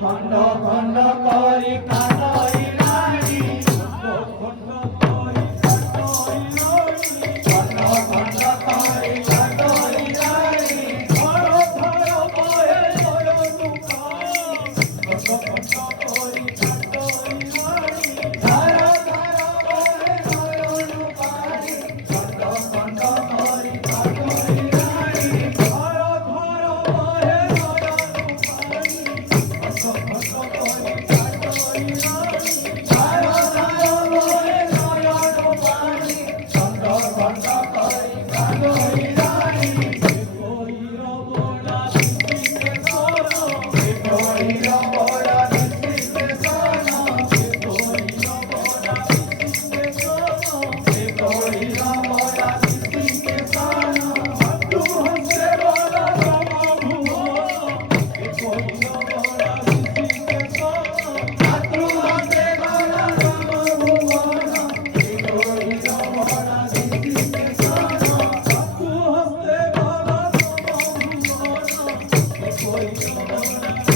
খণ্ড খণ্ড করি কাটই রানী খণ্ড করি কাটই রানী খণ্ড খণ্ড করি কাটই রানী ধর ধর বয়ে নয়ন পানি খণ্ড খণ্ড করি কাটই রানী ধর ধর বয়ে নয়ন পানি খণ্ড খণ্ড করি কাটই রানী ধর ধর বয়ে নয়ন পানি Boy,